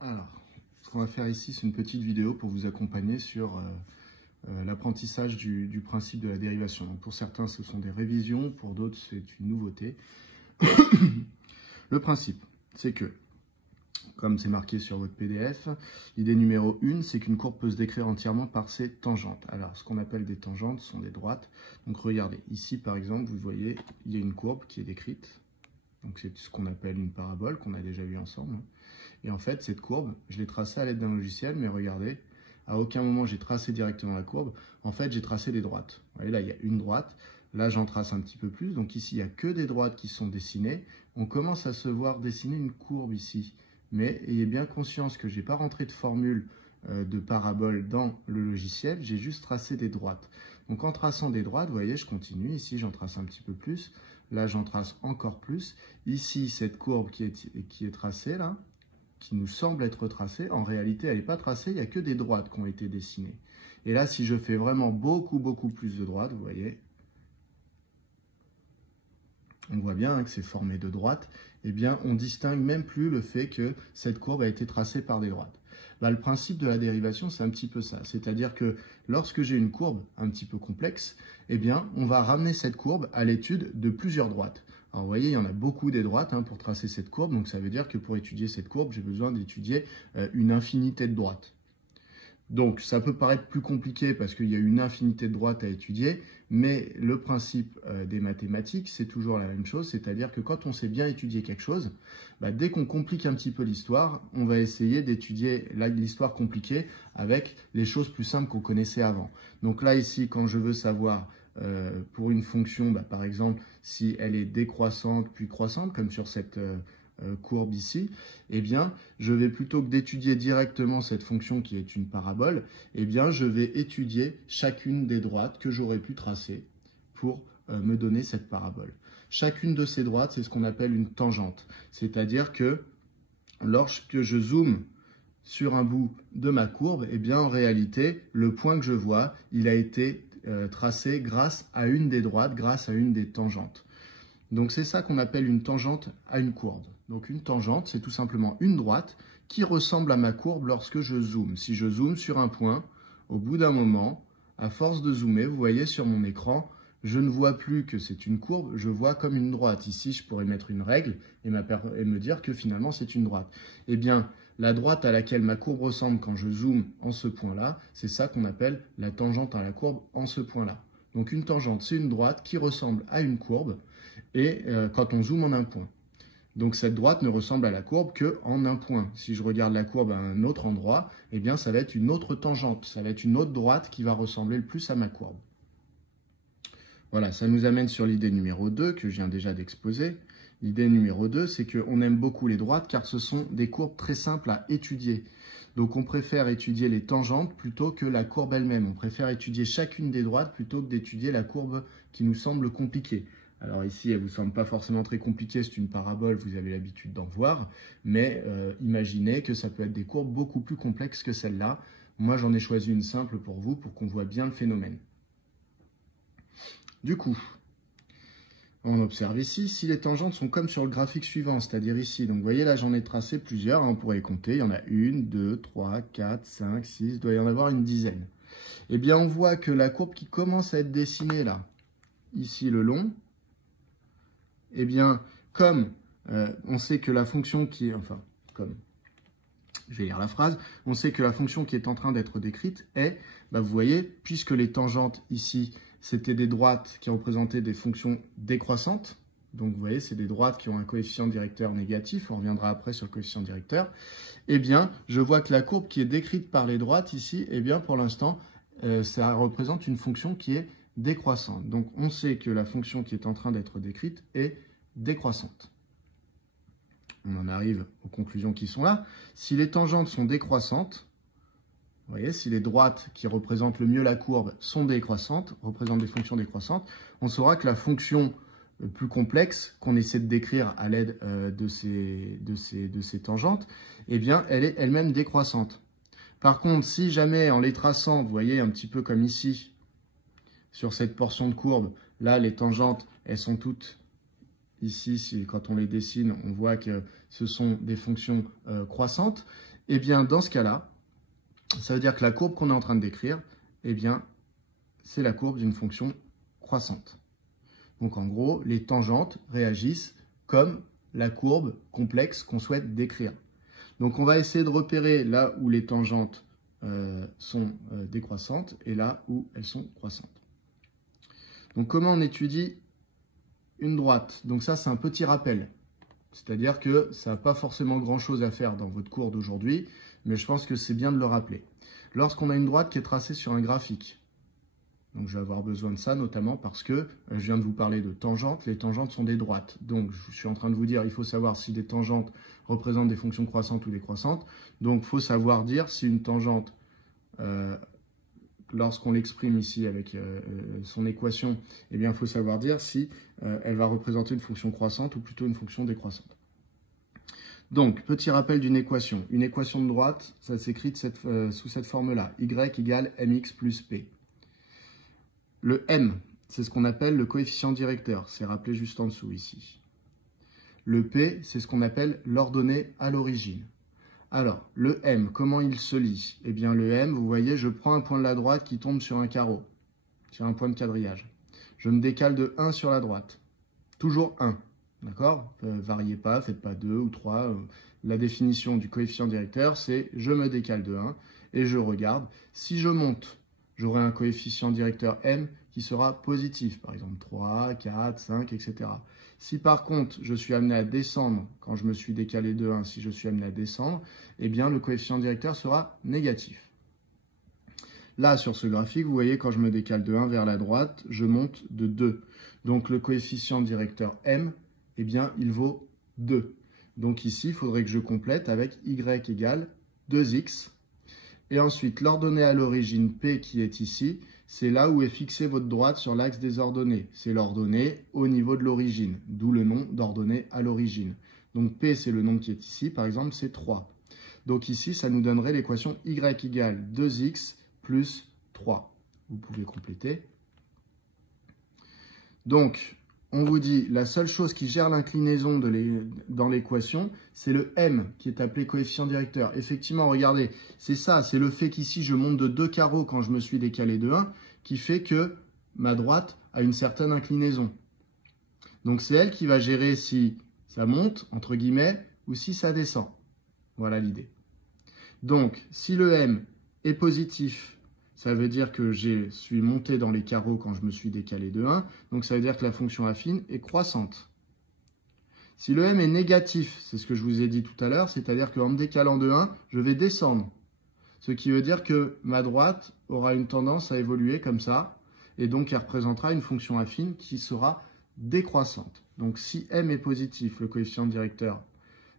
Alors, ce qu'on va faire ici, c'est une petite vidéo pour vous accompagner sur l'apprentissage du principe de la dérivation. Donc, pour certains, ce sont des révisions, pour d'autres, c'est une nouveauté. Le principe, c'est que, comme c'est marqué sur votre PDF, l'idée numéro 1, c'est qu'une courbe peut se décrire entièrement par ses tangentes. Alors, ce qu'on appelle des tangentes sont des droites. Donc, regardez, ici, par exemple, vous voyez, il y a une courbe qui est décrite. Donc, c'est ce qu'on appelle une parabole, qu'on a déjà vu ensemble. Et en fait, cette courbe, je l'ai tracée à l'aide d'un logiciel, mais regardez, à aucun moment j'ai tracé directement la courbe. En fait, j'ai tracé des droites. Vous voyez, là, il y a une droite. Là, j'en trace un petit peu plus. Donc ici, il n'y a que des droites qui sont dessinées. On commence à se voir dessiner une courbe ici. Mais ayez bien conscience que je n'ai pas rentré de formule de parabole dans le logiciel. J'ai juste tracé des droites. Donc en traçant des droites, vous voyez, je continue. Ici, j'en trace un petit peu plus. Là, j'en trace encore plus. Ici, cette courbe qui est tracée, là, qui nous semble être tracée, en réalité, elle n'est pas tracée, il n'y a que des droites qui ont été dessinées. Et là, si je fais vraiment beaucoup plus de droites, vous voyez, on voit bien que c'est formé de droites, eh bien, on distingue même plus le fait que cette courbe a été tracée par des droites. Bah, le principe de la dérivation, c'est un petit peu ça. C'est-à-dire que lorsque j'ai une courbe un petit peu complexe, eh bien, on va ramener cette courbe à l'étude de plusieurs droites. Alors, vous voyez, il y en a beaucoup des droites pour tracer cette courbe. Donc, ça veut dire que pour étudier cette courbe, j'ai besoin d'étudier une infinité de droites. Donc, ça peut paraître plus compliqué parce qu'il y a une infinité de droites à étudier, mais le principe des mathématiques, c'est toujours la même chose, c'est-à-dire que quand on sait bien étudier quelque chose, dès qu'on complique un petit peu l'histoire, on va essayer d'étudier l'histoire compliquée avec les choses plus simples qu'on connaissait avant. Donc là, ici, quand je veux savoir pour une fonction, par exemple, si elle est décroissante puis croissante, comme sur cette courbe ici, eh bien, je vais plutôt que d'étudier directement cette fonction qui est une parabole, eh bien, je vais étudier chacune des droites que j'aurais pu tracer pour me donner cette parabole. Chacune de ces droites, c'est ce qu'on appelle une tangente. C'est-à-dire que lorsque je zoome sur un bout de ma courbe, eh bien, en réalité, le point que je vois, il a été tracé grâce à une des droites, grâce à une des tangentes. Donc, c'est ça qu'on appelle une tangente à une courbe. Donc, une tangente, c'est tout simplement une droite qui ressemble à ma courbe lorsque je zoome. Si je zoome sur un point, au bout d'un moment, à force de zoomer, vous voyez sur mon écran, je ne vois plus que c'est une courbe, je vois comme une droite. Ici, je pourrais mettre une règle et me dire que finalement, c'est une droite. Eh bien, la droite à laquelle ma courbe ressemble quand je zoome en ce point-là, c'est ça qu'on appelle la tangente à la courbe en ce point-là. Donc, une tangente, c'est une droite qui ressemble à une courbe et quand on zoome en un point. Donc, cette droite ne ressemble à la courbe qu'en un point. Si je regarde la courbe à un autre endroit, eh bien, ça va être une autre tangente. Ça va être une autre droite qui va ressembler le plus à ma courbe. Voilà, ça nous amène sur l'idée numéro 2 que je viens déjà d'exposer. L'idée numéro 2, c'est qu'on aime beaucoup les droites car ce sont des courbes très simples à étudier. Donc, on préfère étudier les tangentes plutôt que la courbe elle-même. On préfère étudier chacune des droites plutôt que d'étudier la courbe qui nous semble compliquée. Alors ici, elle ne vous semble pas forcément très compliquée, c'est une parabole, vous avez l'habitude d'en voir, mais imaginez que ça peut être des courbes beaucoup plus complexes que celle-là. Moi, j'en ai choisi une simple pour vous, pour qu'on voit bien le phénomène. Du coup, on observe ici, si les tangentes sont comme sur le graphique suivant, c'est-à-dire ici, donc vous voyez là, j'en ai tracé plusieurs, on pourrait les compter, il y en a 1, 2, 3, 4, 5, 6, il doit y en avoir une dizaine. Eh bien, on voit que la courbe qui commence à être dessinée là, ici le long, eh bien, comme on sait que la fonction qui est, je vais lire la phrase, on sait que la fonction qui est en train d'être décrite est, vous voyez, puisque les tangentes ici, c'était des droites qui représentaient des fonctions décroissantes, donc vous voyez, c'est des droites qui ont un coefficient directeur négatif, on reviendra après sur le coefficient directeur, eh bien, je vois que la courbe qui est décrite par les droites ici, eh bien, pour l'instant, ça représente une fonction qui est décroissante. Donc, on sait que la fonction qui est en train d'être décrite est décroissante. On en arrive aux conclusions qui sont là. Si les tangentes sont décroissantes, vous voyez, si les droites qui représentent le mieux la courbe sont décroissantes, représentent des fonctions décroissantes, on saura que la fonction plus complexe qu'on essaie de décrire à l'aide de ces tangentes, eh bien, elle est elle-même décroissante. Par contre, si jamais en les traçant, vous voyez, un petit peu comme ici, sur cette portion de courbe, là, les tangentes, elles sont toutes ici. Quand on les dessine, on voit que ce sont des fonctions croissantes. eh bien, dans ce cas-là, ça veut dire que la courbe qu'on est en train de décrire, eh bien, c'est la courbe d'une fonction croissante. Donc, en gros, les tangentes réagissent comme la courbe complexe qu'on souhaite décrire. Donc, on va essayer de repérer là où les tangentes sont décroissantes et là où elles sont croissantes. Donc, comment on étudie une droite? Donc ça, c'est un petit rappel. C'est-à-dire que ça n'a pas forcément grand-chose à faire dans votre cours d'aujourd'hui, mais je pense que c'est bien de le rappeler. Lorsqu'on a une droite qui est tracée sur un graphique, donc je vais avoir besoin de ça notamment parce que je viens de vous parler de tangentes. Les tangentes sont des droites. Donc je suis en train de vous dire, il faut savoir si des tangentes représentent des fonctions croissantes ou décroissantes. Donc il faut savoir dire si une tangente, lorsqu'on l'exprime ici avec son équation, eh bien il faut savoir dire si elle va représenter une fonction croissante ou plutôt une fonction décroissante. Donc, petit rappel d'une équation. Une équation de droite, ça s'écrit sous cette forme-là. Y égale mx plus p. Le m, c'est ce qu'on appelle le coefficient directeur. C'est rappelé juste en dessous ici. Le p, c'est ce qu'on appelle l'ordonnée à l'origine. Alors, le m, comment il se lit? Eh bien, le m, vous voyez, je prends un point de la droite qui tombe sur un carreau, sur un point de quadrillage. Je me décale de 1 sur la droite. Toujours 1. D'accord? Variez pas, faites pas 2 ou 3. La définition du coefficient directeur, c'est je me décale de 1 et je regarde. Si je monte, j'aurai un coefficient directeur m qui sera positif, par exemple 3, 4, 5, etc. Si par contre, je suis amené à descendre, quand je me suis décalé de 1, si je suis amené à descendre, eh bien le coefficient directeur sera négatif. Là, sur ce graphique, vous voyez, quand je me décale de 1 vers la droite, je monte de 2. Donc le coefficient directeur m, eh bien, il vaut 2. Donc ici, il faudrait que je complète avec y égale 2x. Et ensuite, l'ordonnée à l'origine P qui est ici, c'est là où est fixée votre droite sur l'axe des ordonnées. C'est l'ordonnée au niveau de l'origine, d'où le nom d'ordonnée à l'origine. Donc P, c'est le nom qui est ici, par exemple, c'est 3. Donc ici, ça nous donnerait l'équation y égale 2x plus 3. Vous pouvez compléter. Donc, on vous dit, la seule chose qui gère l'inclinaison dans l'équation, c'est le m qui est appelé coefficient directeur. Effectivement, regardez, c'est ça, c'est le fait qu'ici, je monte de 2 carreaux quand je me suis décalé de 1, qui fait que ma droite a une certaine inclinaison. Donc, c'est elle qui va gérer si ça monte, entre guillemets, ou si ça descend. Voilà l'idée. Donc, si le m est positif, ça veut dire que je suis monté dans les carreaux quand je me suis décalé de 1. Donc, ça veut dire que la fonction affine est croissante. Si le m est négatif, c'est ce que je vous ai dit tout à l'heure, c'est-à-dire qu'en me décalant de 1, je vais descendre. Ce qui veut dire que ma droite aura une tendance à évoluer comme ça. Et donc, elle représentera une fonction affine qui sera décroissante. Donc, si m est positif, le coefficient directeur,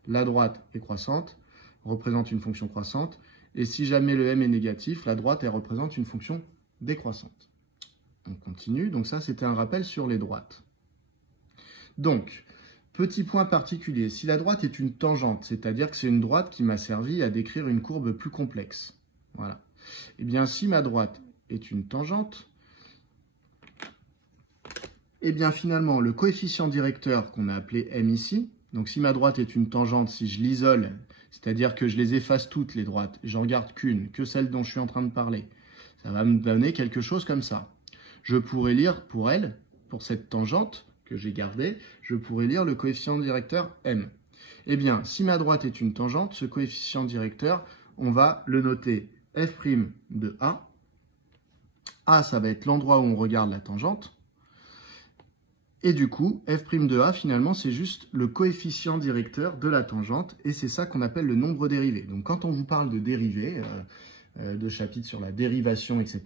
la droite est croissante, représente une fonction croissante. Et si jamais le m est négatif, la droite, elle représente une fonction décroissante. On continue. Donc ça, c'était un rappel sur les droites. Donc, petit point particulier. Si la droite est une tangente, c'est-à-dire que c'est une droite qui m'a servi à décrire une courbe plus complexe. Voilà. Eh bien, si ma droite est une tangente, eh bien finalement, le coefficient directeur qu'on a appelé m ici, donc si ma droite est une tangente, si je l'isole, c'est-à-dire que je les efface toutes les droites, j'en garde qu'une, que celle dont je suis en train de parler, ça va me donner quelque chose comme ça. Je pourrais lire pour elle, pour cette tangente que j'ai gardée, je pourrais lire le coefficient directeur m. Eh bien, si ma droite est une tangente, ce coefficient directeur, on va le noter f' de a. A, ça va être l'endroit où on regarde la tangente. Et du coup, f' de a, finalement, c'est juste le coefficient directeur de la tangente, et c'est ça qu'on appelle le nombre dérivé. Donc, quand on vous parle de dérivée, de chapitre sur la dérivation, etc.,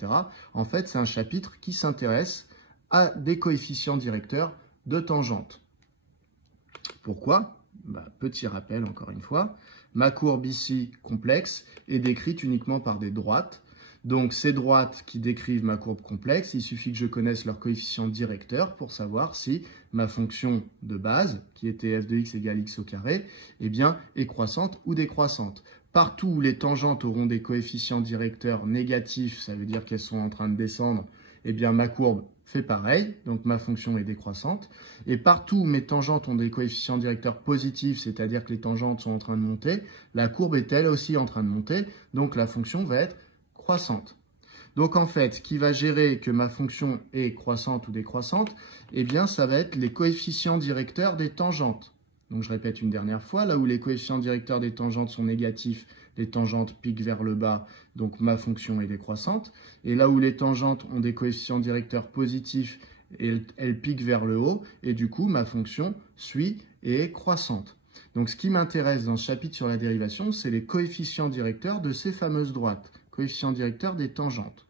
en fait, c'est un chapitre qui s'intéresse à des coefficients directeurs de tangente. Pourquoi? Petit rappel, encore une fois. Ma courbe ici, complexe, est décrite uniquement par des droites. Donc, ces droites qui décrivent ma courbe complexe, il suffit que je connaisse leur coefficient directeur pour savoir si ma fonction de base, qui était f de x égale x au carré, eh bien, est croissante ou décroissante. Partout où les tangentes auront des coefficients directeurs négatifs, ça veut dire qu'elles sont en train de descendre, eh bien, ma courbe fait pareil, donc ma fonction est décroissante. Et partout où mes tangentes ont des coefficients directeurs positifs, c'est-à-dire que les tangentes sont en train de monter, la courbe est elle aussi en train de monter, donc la fonction va être croissante. Donc en fait, ce qui va gérer que ma fonction est croissante ou décroissante, eh bien ça va être les coefficients directeurs des tangentes. Donc je répète une dernière fois, là où les coefficients directeurs des tangentes sont négatifs, les tangentes piquent vers le bas, donc ma fonction est décroissante. Et là où les tangentes ont des coefficients directeurs positifs, elles piquent vers le haut, et du coup ma fonction suit et est croissante. Donc ce qui m'intéresse dans ce chapitre sur la dérivation, c'est les coefficients directeurs de ces fameuses droites, coefficients directeurs des tangentes.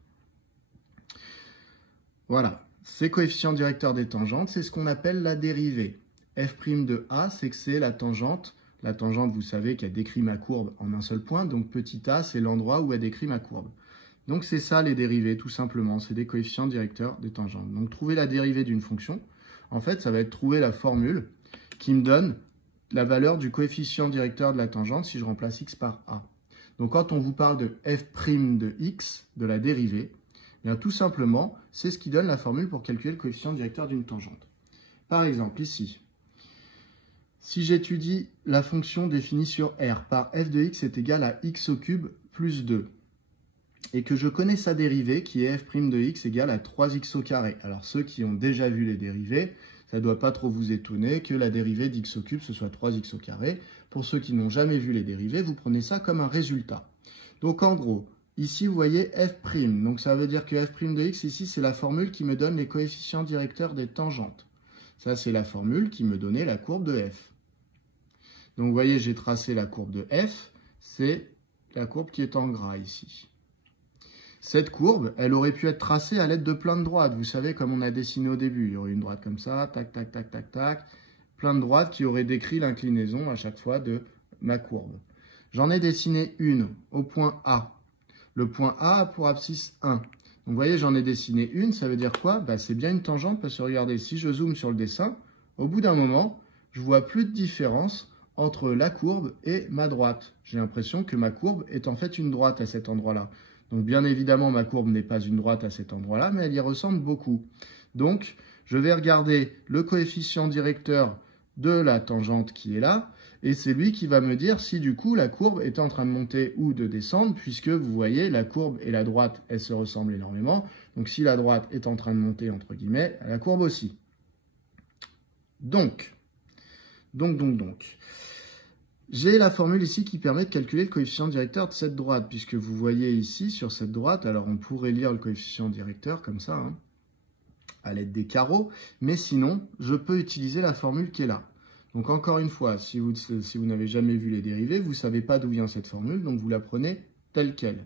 Voilà, ces coefficients directeurs des tangentes, c'est ce qu'on appelle la dérivée. F' de A, c'est que c'est la tangente. La tangente, vous savez qu'elle décrit ma courbe en un seul point, donc petit a, c'est l'endroit où elle décrit ma courbe. Donc c'est ça les dérivées, tout simplement, c'est des coefficients directeurs des tangentes. Donc trouver la dérivée d'une fonction, en fait, ça va être trouver la formule qui me donne la valeur du coefficient directeur de la tangente si je remplace x par a. Donc quand on vous parle de f' de x, de la dérivée, eh bien, tout simplement, c'est ce qui donne la formule pour calculer le coefficient directeur d'une tangente. Par exemple, ici, si j'étudie la fonction définie sur R par f de x est égal à x au cube plus 2, et que je connais sa dérivée qui est f' de x égale à 3x au carré. Alors ceux qui ont déjà vu les dérivées, ça ne doit pas trop vous étonner que la dérivée d'x au cube ce soit 3x au carré. Pour ceux qui n'ont jamais vu les dérivées, vous prenez ça comme un résultat. Donc en gros, ici vous voyez f', donc ça veut dire que f' de x ici c'est la formule qui me donne les coefficients directeurs des tangentes. Ça c'est la formule qui me donnait la courbe de f. Donc vous voyez, j'ai tracé la courbe de f, c'est la courbe qui est en gras ici. Cette courbe, elle aurait pu être tracée à l'aide de plein de droites. Vous savez, comme on a dessiné au début, il y aurait une droite comme ça, tac, tac, tac, tac, tac, plein de droites qui auraient décrit l'inclinaison à chaque fois de ma courbe. J'en ai dessiné une au point A. Le point A a pour abscisse 1. Donc vous voyez, j'en ai dessiné une, ça veut dire quoi? Bah, c'est bien une tangente parce que regardez, si je zoome sur le dessin, au bout d'un moment, je vois plus de différence entre la courbe et ma droite. J'ai l'impression que ma courbe est en fait une droite à cet endroit-là. Donc bien évidemment, ma courbe n'est pas une droite à cet endroit-là, mais elle y ressemble beaucoup. Donc, je vais regarder le coefficient directeur de la tangente qui est là, et c'est lui qui va me dire si du coup la courbe est en train de monter ou de descendre, puisque vous voyez, la courbe et la droite, elles se ressemblent énormément. Donc si la droite est en train de monter, entre guillemets, la courbe aussi. Donc, j'ai la formule ici qui permet de calculer le coefficient directeur de cette droite, puisque vous voyez ici, sur cette droite, alors on pourrait lire le coefficient directeur comme ça, hein, à l'aide des carreaux, mais sinon, je peux utiliser la formule qui est là. Donc encore une fois, si vous n'avez jamais vu les dérivées, vous ne savez pas d'où vient cette formule, donc vous la prenez telle qu'elle.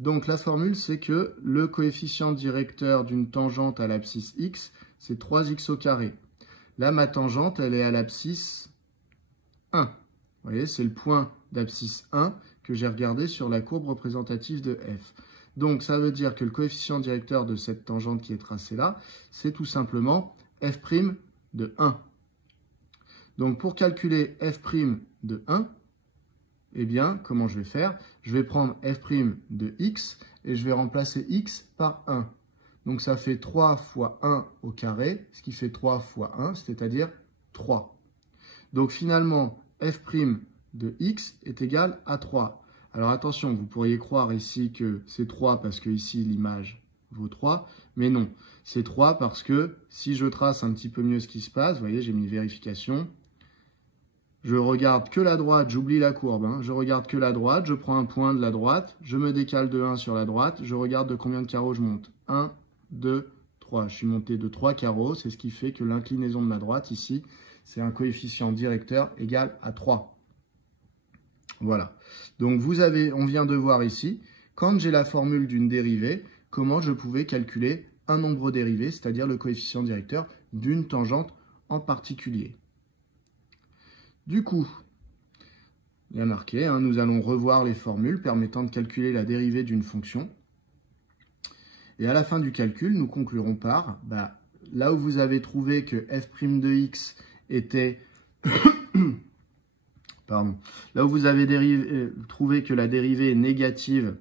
Donc la formule, c'est que le coefficient directeur d'une tangente à l'abscisse x, c'est 3x au carré. Là, ma tangente, elle est à l'abscisse 1. Vous voyez, c'est le point d'abscisse 1 que j'ai regardé sur la courbe représentative de f. Donc, ça veut dire que le coefficient directeur de cette tangente qui est tracée là, c'est tout simplement f' de 1. Donc, pour calculer f' de 1, eh bien, comment je vais faire? Je vais prendre f' de x et je vais remplacer x par 1. Donc, ça fait 3 fois 1 au carré, ce qui fait 3 fois 1, c'est-à-dire 3. Donc, finalement, f' de x est égal à 3. Alors attention, vous pourriez croire ici que c'est 3 parce que ici l'image vaut 3, mais non. C'est 3 parce que si je trace un petit peu mieux ce qui se passe, vous voyez, j'ai mis vérification. Je regarde que la droite, j'oublie la courbe, hein. Je regarde que la droite, je prends un point de la droite, je me décale de 1 sur la droite, je regarde de combien de carreaux je monte. 1, 2, 3. Je suis monté de 3 carreaux, c'est ce qui fait que l'inclinaison de ma droite ici, c'est un coefficient directeur égal à 3. Voilà. Donc on vient de voir ici, quand j'ai la formule d'une dérivée, comment je pouvais calculer un nombre dérivé, c'est-à-dire le coefficient directeur d'une tangente en particulier. Du coup, bien marqué, hein, nous allons revoir les formules permettant de calculer la dérivée d'une fonction. Et à la fin du calcul, nous conclurons par, là où vous avez trouvé que f' de x était... Pardon. Là où vous avez trouvé que la dérivée est négative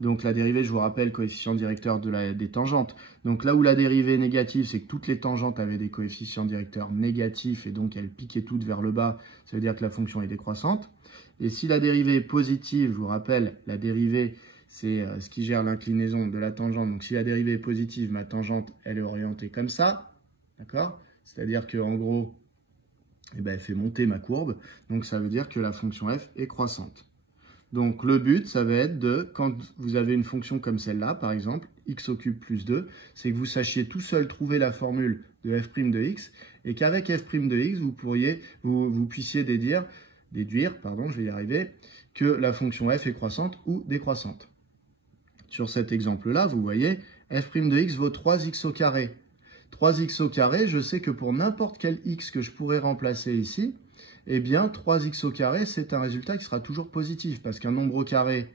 Donc la dérivée, je vous rappelle, coefficient directeur des tangentes. Donc là où la dérivée est négative, c'est que toutes les tangentes avaient des coefficients directeurs négatifs et donc elles piquaient toutes vers le bas. Ça veut dire que la fonction est décroissante. Et si la dérivée est positive, je vous rappelle, la dérivée, c'est ce qui gère l'inclinaison de la tangente. Donc si la dérivée est positive, ma tangente, elle est orientée comme ça. D'accord? C'est-à-dire qu'en gros, eh ben, elle fait monter ma courbe. Donc ça veut dire que la fonction f est croissante. Donc le but, ça va être de, quand vous avez une fonction comme celle-là, par exemple, x au cube plus 2, c'est que vous sachiez tout seul trouver la formule de f' de x, et qu'avec f' de x, vous puissiez déduire, je vais y arriver, que la fonction f est croissante ou décroissante. Sur cet exemple-là, vous voyez, f' de x vaut 3x au carré. 3x au carré, je sais que pour n'importe quel x que je pourrais remplacer ici, eh bien, 3x au carré, c'est un résultat qui sera toujours positif, parce qu'un nombre au carré,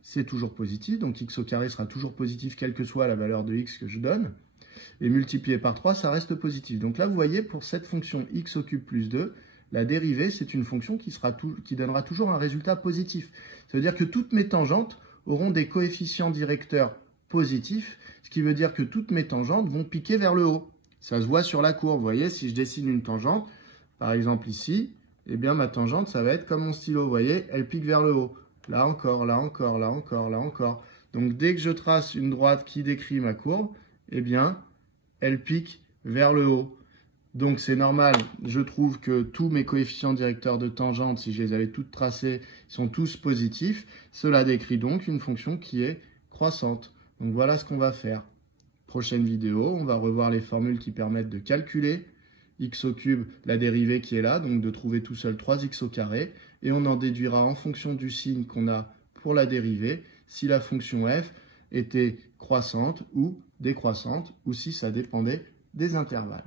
c'est toujours positif, donc x au carré sera toujours positif, quelle que soit la valeur de x que je donne, et multiplié par 3, ça reste positif. Donc là, vous voyez, pour cette fonction x au cube plus 2, la dérivée, c'est une fonction qui donnera toujours un résultat positif. Ça veut dire que toutes mes tangentes auront des coefficients directeurs positifs, ce qui veut dire que toutes mes tangentes vont piquer vers le haut. Ça se voit sur la courbe, vous voyez, si je dessine une tangente, par exemple ici, eh bien ma tangente, ça va être comme mon stylo, vous voyez, elle pique vers le haut. Là encore, là encore, là encore, là encore. Donc dès que je trace une droite qui décrit ma courbe, eh bien, elle pique vers le haut. Donc c'est normal, je trouve que tous mes coefficients directeurs de tangente, si je les avais toutes tracées, sont tous positifs. Cela décrit donc une fonction qui est croissante. Donc voilà ce qu'on va faire. Prochaine vidéo, on va revoir les formules qui permettent de calculer x au cube, la dérivée qui est là, donc de trouver tout seul 3x au carré, et on en déduira en fonction du signe qu'on a pour la dérivée, si la fonction f était croissante ou décroissante, ou si ça dépendait des intervalles.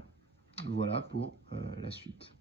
Voilà pour la suite.